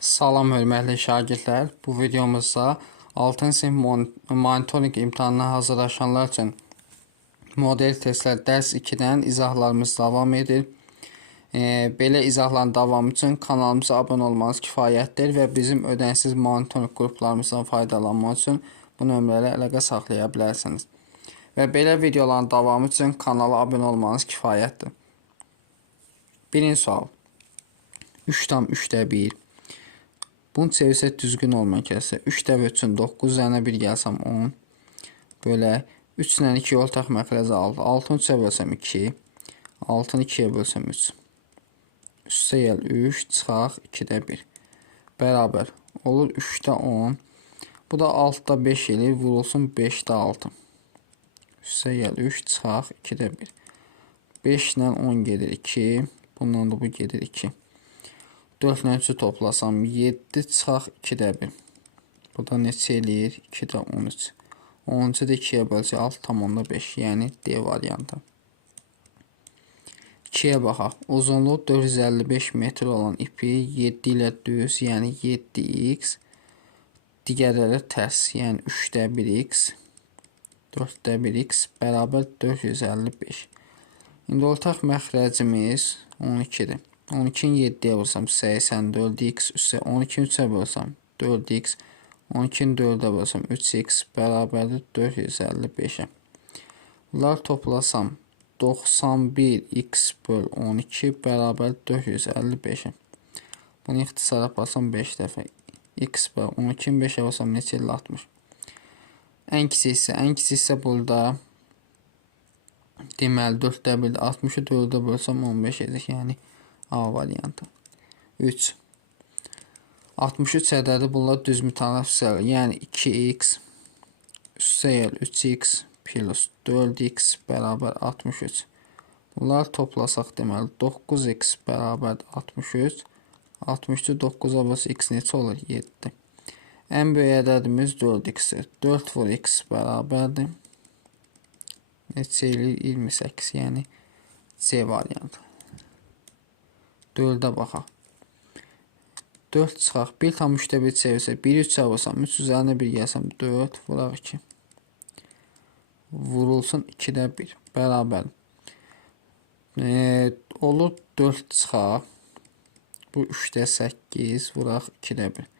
Salam hörmətli şagirdlər. Bu videomuzda 6-cı sinif monitorinq imtahanına hazırlaşanlar üçün model testlər dərs 2-dən izahlarımız davam edir. Belə izahların davamı üçün kanalımıza abunə olmanız kifayətdir və bizim ödənişsiz monitorinq qruplarımızdan faydalanmaq üçün bu nömrələrə əlaqə saxlaya bilərsiniz. Və belə videoların davamı üçün kanala abunə olmanız kifayətdir. Birinci sual. 3/3 Bunu çevirsək düzgün olmaq gəlsə 3 dəfə üçün 9 üzərinə 1 gəlsəm 10 belə 3 ilə 2 ortaq məxrəci 6. 6-nı 3-ə bölsəm 2, 6-nı 2-yə bölsəm 3. Üstə gəl 3 çıxaq 2-də 1 bərabər olur 3-də 10. Bu da 6-da 5 eləyir, vurulsun 5-də 6. Üstə gəl 3 çıxaq 2-də 1. 5 ilə 10 gedir 2, bundan da bu gedir 2. 4 ilə 3-ü toplasam 7 çıxaq 2-də 1. Bu da neçə eləyir? 2-də 13. 13-ü də 2-yə bölsək 6,5. Yəni D variantı. 2-yə baxaq. Uzunluğu 455 metr olan ipi 7 ilə düz, yəni 7x. Digərləri tərs, yəni 3-də 1x, 4-də 1x bərabər 455. İndi ortaq məxrəcimiz 12-dir. 12-ni 7-yə vursam 84x üstə 12-ni 3-ə bölsəm 4x, 12-ni 4-ə bölsəm 3x bərabərdir 455-ə. Bunlar toplasam 91x böl 12 bərabər 455-ə. Bunu ixtisara basam 5 dəfə. X böl 12-ni 5-ə basam neçə ilə 60. Ən kiçik hissə burada deməli 4-də 1, 60-ı 4-ə bölsəm 15 edəcək, yəni A variantı. 3. 63 ədədi bunlar düz mütənasib, yəni 2x üstə gəl 3x plus 4x bərabər 63. Bunlar toplasaq deməli 9x bərabər 63. 63-ü 9-a bölsə x neçə olur? 7. Ən böyük ədədimiz 4x-dir. 4 vur x bərabərdir. Neçə eləyir? 28, yəni C variantı. 4-ə baxaq. 4 çıxaq. 1/3-də 1 çevirsək. 1-i 3-ə vursam. 3 üzərinə 1 gəlsəm. 4 vuraq 2. Vurulsun 2-də 1. Bərabər. Olur 4 çıxaq. Bu 3-də 8 vuraq 2-də 1.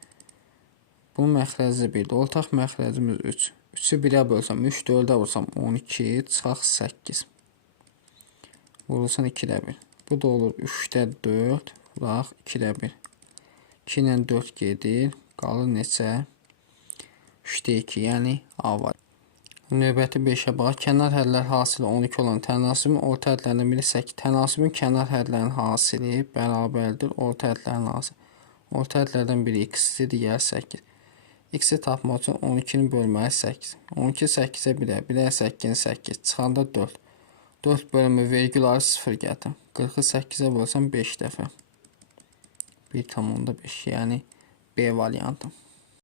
Bunun məxrəci 1-dir. Ortaq məxrəcimiz 3. 3-ü 1-ə bölsəm. 3 4-ə vursam 12 çıxaq 8. Vurulsun 2-də 1. Bu da olur 3-də 4 vuraq 2-də 1. 2 ilə 4 gedir. Qalır neçə? 3-də 2, yəni A var. Növbəti 5-ə bax. Kənar hədlər hasili 12 olan tənasibin orta hədlərindən biri 8. Tənasibin kənar hədlərin hasili bərabərdir orta hədlərin hasili. Orta hədlərdən biri x-dir, digəri 8. X-i tapmaq üçün 12-ni bölməli 8. 12 8-ə 1-ə, 1-ə 8-in 8. Çıxanda 4. 4 bölümü vergüları 0 gətir. 40-ı 8-ə bölsəm 5 dəfə. 1,5, yəni B variantı.